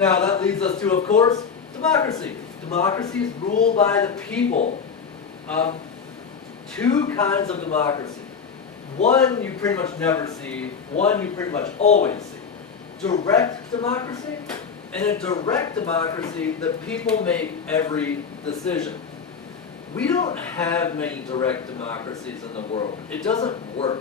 Now that leads us to, of course, democracy. Democracy is ruled by the people. Two kinds of democracy. One you pretty much never see, one you pretty much always see. Direct democracy. In a direct democracy, the people make every decision. We don't have many direct democracies in the world. It doesn't work.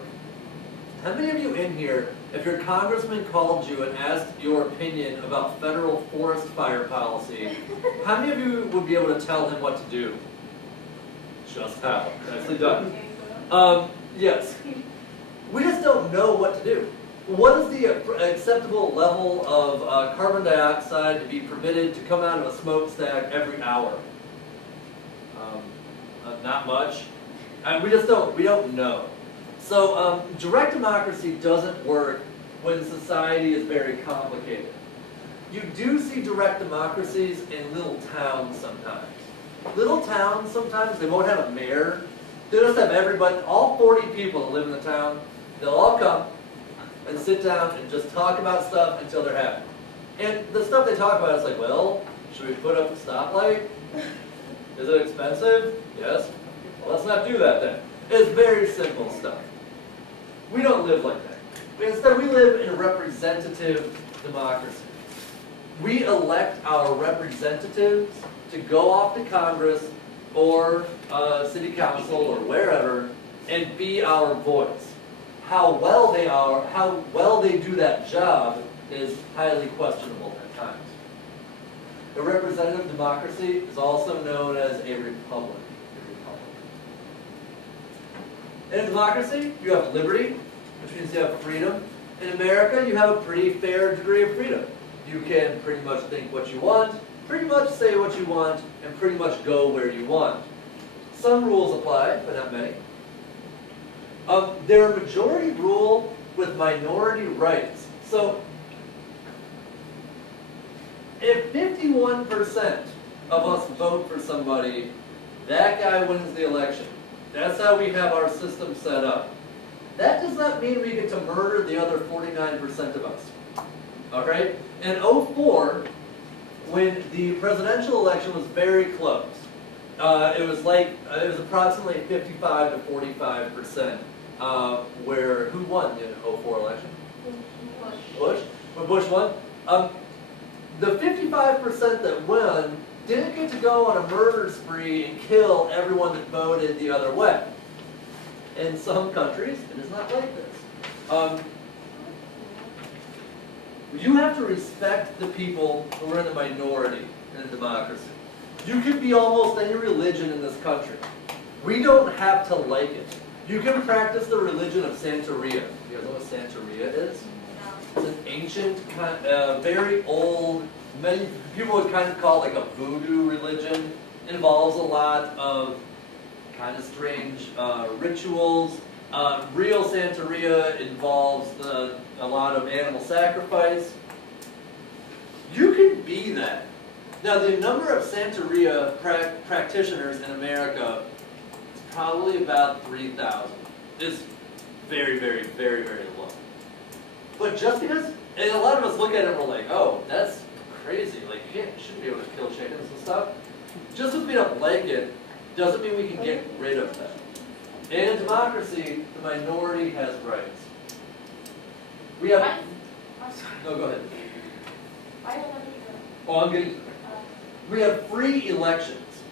How many of you in here, if your congressman called you and asked your opinion about federal forest fire policy, how many of you would be able to tell him what to do? Just how. Nicely done. Yes. We just don't know what to do. What is the acceptable level of carbon dioxide to be permitted to come out of a smokestack every hour? Not much. And we don't know. So direct democracy doesn't work when society is very complicated. You do see direct democracies in little towns sometimes. Little towns sometimes, they won't have a mayor. They'll just have everybody, all 40 people that live in the town, they'll all come and sit down and just talk about stuff until they're happy. And the stuff they talk about is like, well, should we put up a stoplight? Is it expensive? Yes. Well, let's not do that then. It's very simple stuff. We don't live like that. Instead, we live in a representative democracy. We elect our representatives to go off to Congress or city council or wherever and be our voice. How well they do that job is highly questionable at times. A representative democracy is also known as a republic. In a democracy, you have liberty, which means you have freedom. In America, you have a pretty fair degree of freedom. You can pretty much think what you want, pretty much say what you want, and pretty much go where you want. Some rules apply, but not many. They're a majority rule with minority rights. So, if 51% of us vote for somebody, that guy wins the election. That's how we have our system set up. That does not mean we get to murder the other 49% of us. Okay? In 2004, when the presidential election was very close, it was approximately 55 to 45%. Who won the 2004 election? Bush. When Bush won, the 55% that won didn't get to go on a murder spree and kill everyone that voted the other way. In some countries, it is not like this. You have to respect the people who are in the minority in a democracy. You can be almost any religion in this country. We don't have to like it. You can practice the religion of Santeria. You guys know what Santeria is? It's an ancient, very old, many people would kind of call it like a voodoo religion. It involves a lot of kind of strange rituals. Real Santeria involves a lot of animal sacrifice. You can be that. Now, the number of Santeria practitioners in America is probably about 3,000. It's very, very, very, very low. But just because, and a lot of us look at it and we're like, oh, that's crazy. Like, you shouldn't be able to kill chickens and stuff. Just because we don't like it doesn't mean we can get rid of that. In democracy, the minority has rights. We have. I'm sorry. No, go ahead. I don't know. Oh, I'm getting. We have free elections.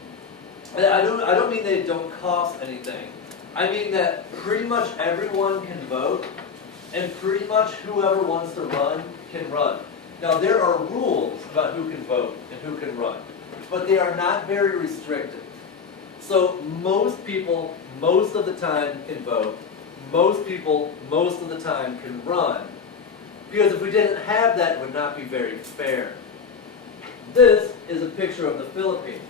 And I don't mean they don't cost anything. I mean that pretty much everyone can vote, and pretty much whoever wants to run can run. Now there are rules about who can vote and who can run, but they are not very restrictive. So most people, most of the time, can vote. Most people, most of the time, can run. Because if we didn't have that, it would not be very fair. This is a picture of the Philippines.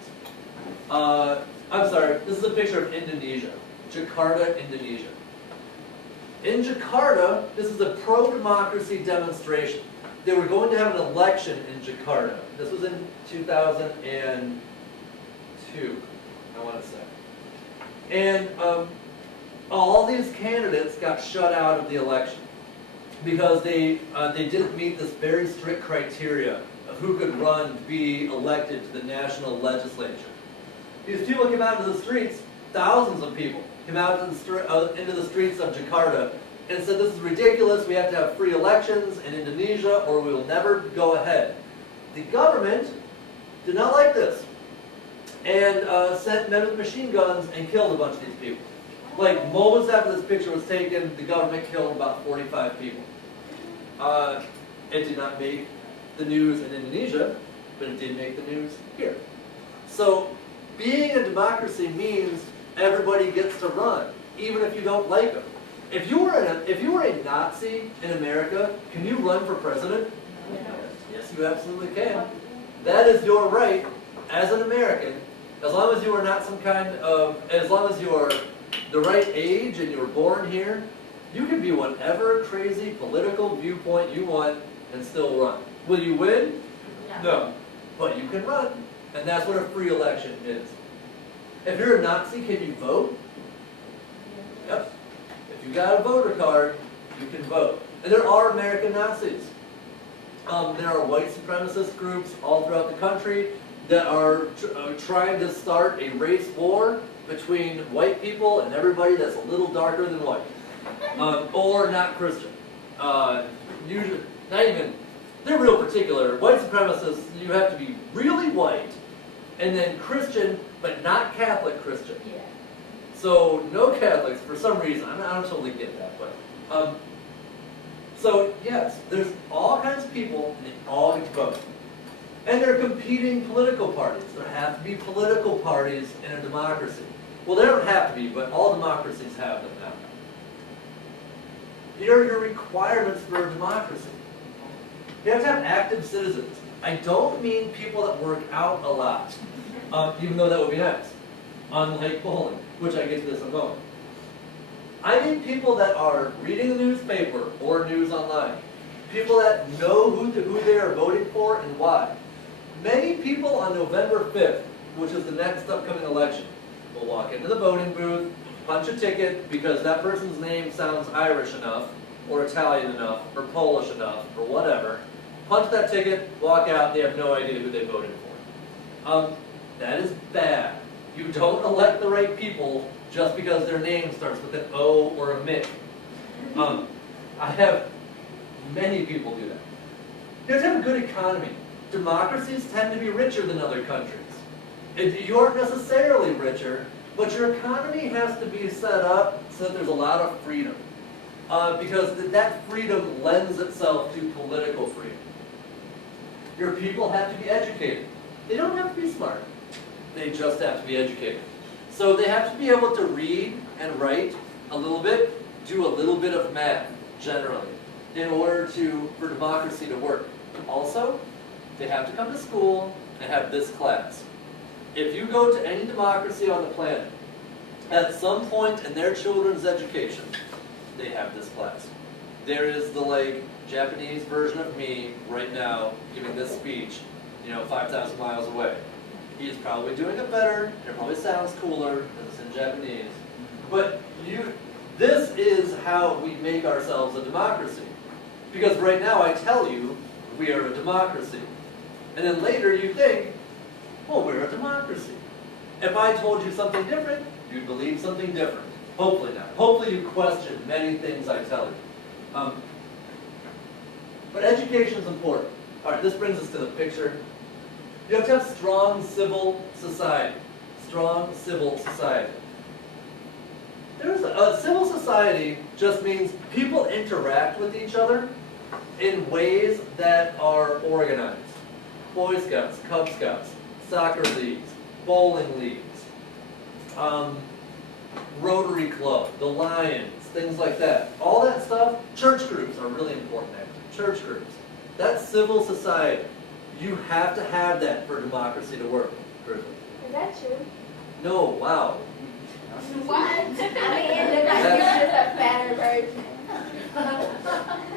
I'm sorry, this is a picture of Indonesia. Jakarta, Indonesia. In Jakarta, this is a pro-democracy demonstration. They were going to have an election in Jakarta. This was in 2002. I want to say. And all these candidates got shut out of the election because they didn't meet this very strict criteria of who could run to be elected to the national legislature. These people came out into the streets, thousands of people came out into the streets of Jakarta and said, this is ridiculous, we have to have free elections in Indonesia or we will never go ahead. The government did not like this and sent men with machine guns and killed a bunch of these people. Like moments after this picture was taken, the government killed about 45 people. It did not make the news in Indonesia, but it did make the news here. So being a democracy means everybody gets to run, even if you don't like them. If you were a Nazi in America, can you run for president? Yes, you absolutely can. That is your right as an American, as long as you are not as long as you are the right age and you were born here, you can be whatever crazy political viewpoint you want and still run. Will you win? No. But you can run, and that's what a free election is. If you're a Nazi, can you vote? Yep. If you got a voter card, you can vote. And there are American Nazis. There are white supremacist groups all throughout the country that are trying to start a race war between white people and everybody that's a little darker than white. Or not Christian. Usually, not even, they're real particular. White supremacists, you have to be really white, and then Christian, but not Catholic Christian. Yeah. So no Catholics for some reason. I don't totally get that, but so yes, there's all kinds of people, and they all get to vote. And they're competing political parties. There have to be political parties in a democracy. Well, they don't have to be, but all democracies have them now. Here are your requirements for a democracy. You have to have active citizens. I don't mean people that work out a lot, even though that would be nice, unlike bowling, which I get to this in a moment. I mean people that are reading the newspaper or news online, people that know who they are voting for and why. Many people on November 5th, which is the next upcoming election, will walk into the voting booth, punch a ticket because that person's name sounds Irish enough, or Italian enough, or Polish enough, or whatever. Punch that ticket, walk out, they have no idea who they voted for. That is bad. You don't elect the right people just because their name starts with an O or a Mick. I have many people do that. You have to have a good economy. Democracies tend to be richer than other countries. You aren't necessarily richer, but your economy has to be set up so that there's a lot of freedom. Because that freedom lends itself to political freedom. Your people have to be educated. They don't have to be smart. They just have to be educated. So they have to be able to read and write a little bit, do a little bit of math, generally, in order for democracy to work. Also, they have to come to school and have this class. If you go to any democracy on the planet, at some point in their children's education, they have this class. There is the Japanese version of me right now giving this speech, 5,000 miles away. He's probably doing it better, it probably sounds cooler because it's in Japanese. But this is how we make ourselves a democracy. Because right now I tell you, we are a democracy. And then later you think, well, we're a democracy. If I told you something different, you'd believe something different. Hopefully not. Hopefully you question many things I tell you. But education is important. All right, this brings us to the picture. You have to have strong civil society. Strong civil society. Civil society just means people interact with each other in ways that are organized. Boy Scouts, Cub Scouts, soccer leagues, bowling leagues, Rotary Club, the Lions, things like that. All that stuff, church groups are really important actually. Church groups. That's civil society. You have to have that for democracy to work. Is that true? No, wow. What? I mean, it looked like it was just a fatter version.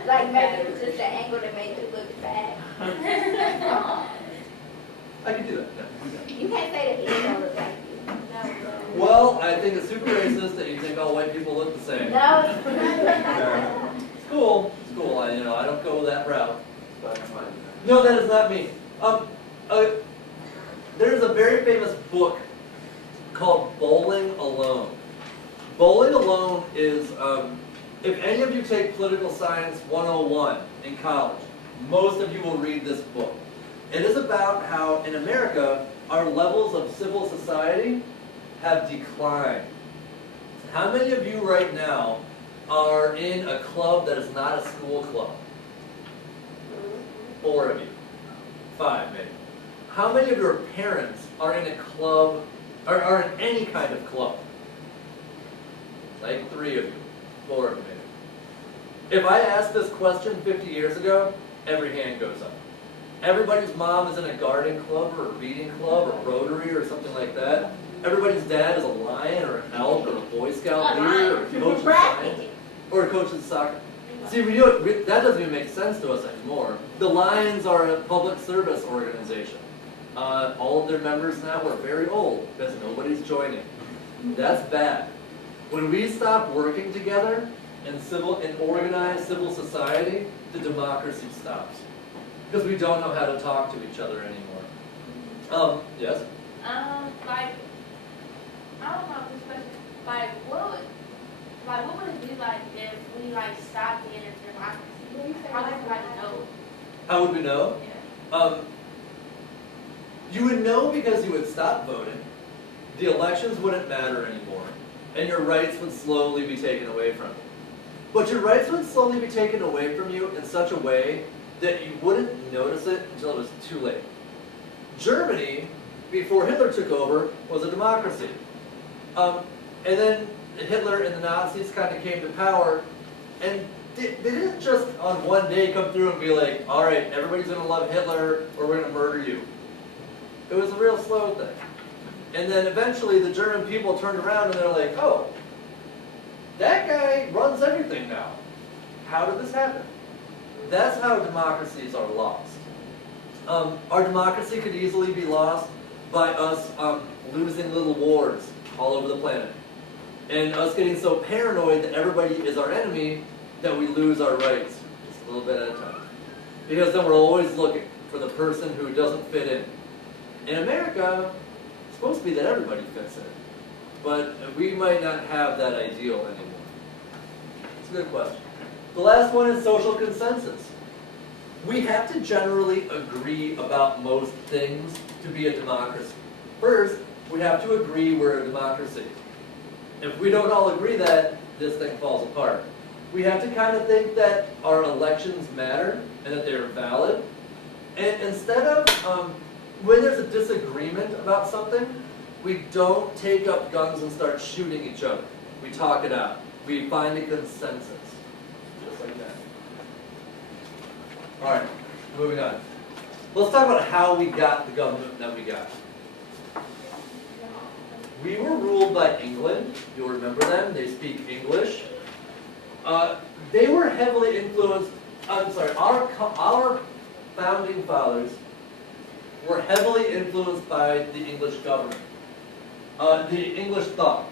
Like maybe it was just the angle that made it look fat. I can do that. Yeah. You can't say that he don't look like you. No. Well, I think it's super racist that you think all white people look the same. No, it's not. It's cool. It's cool. I don't go that route. But no, that is not me. Um, uh, there's a very famous book called Bowling Alone. Bowling Alone is, if any of you take Political Science 101 in college, most of you will read this book. It is about how in America, our levels of civil society have declined. How many of you right now are in a club that is not a school club? 4 of you. 5 maybe. How many of your parents are in a club, or are in any kind of club? Like 3 of you. 4 of you maybe. If I asked this question 50 years ago, every hand goes up. Everybody's mom is in a garden club or a reading club or Rotary or something like that. Everybody's dad is a lion or an elk or a Boy Scout leader or a coach of science or a coach of soccer. See, that doesn't even make sense to us anymore. The Lions are a public service organization. All of their members now are very old because nobody's joining. That's bad. When we stop working together in organized civil society, the democracy stops. Because we don't know how to talk to each other anymore. Yes? Like, I don't know this question. Like, what would it be like if we stopped being a democracy? How would everybody know? How would we know? Yeah. You would know because you would stop voting. The elections wouldn't matter anymore. And your rights would slowly be taken away from you. But your rights would slowly be taken away from you in such a way that you wouldn't notice it until it was too late. Germany, before Hitler took over, was a democracy. And then Hitler and the Nazis kind of came to power, and they didn't just on one day come through and be like, all right, everybody's going to love Hitler or we're going to murder you. It was a real slow thing. And then eventually the German people turned around and they're like, oh, that guy runs everything now. How did this happen? That's how democracies are lost. Our democracy could easily be lost by us losing little wars all over the planet. And us getting so paranoid that everybody is our enemy that we lose our rights just a little bit at a time. Because then we're always looking for the person who doesn't fit in. In America, it's supposed to be that everybody fits in. But we might not have that ideal anymore. It's a good question. The last one is social consensus. We have to generally agree about most things to be a democracy. First, we have to agree we're a democracy. If we don't all agree that, this thing falls apart. We have to kind of think that our elections matter and that they're valid. And instead of, when there's a disagreement about something, we don't take up guns and start shooting each other. We talk it out. We find a consensus. Just like that. All right, moving on. Let's talk about how we got the government that we got. We were ruled by England. You'll remember them. They speak English. They were heavily influenced, our founding fathers were heavily influenced by the English government. The English thought,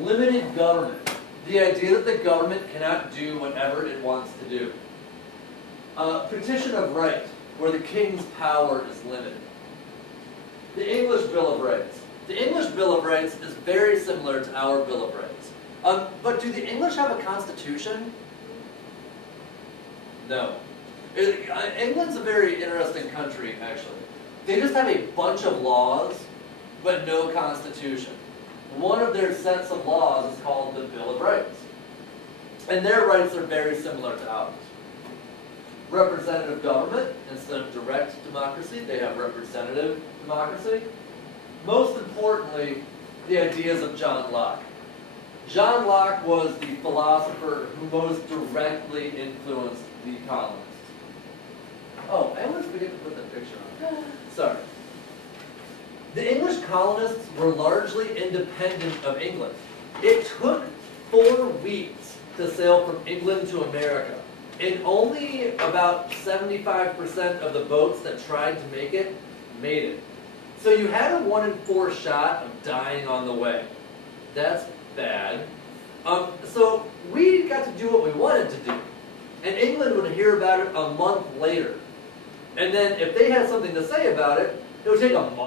limited government, the idea that the government cannot do whatever it wants to do. Petition of right, where the king's power is limited. The English Bill of Rights. The English Bill of Rights is very similar to our Bill of Rights. But do the English have a constitution? No. England's a very interesting country, actually. They just have a bunch of laws, but no constitution. One of their sets of laws is called the Bill of Rights. And their rights are very similar to ours. Representative government, instead of direct democracy, they have representative democracy. Most importantly, the ideas of John Locke. John Locke was the philosopher who most directly influenced the colonists. Oh, I always forget to put that picture on. Sorry. The English colonists were largely independent of England. It took 4 weeks to sail from England to America. And only about 75% of the boats that tried to make it, made it. So you had a 1 in 4 shot of dying on the way. That's bad. So we got to do what we wanted to do. And England would hear about it a month later. And then if they had something to say about it, it would take a month.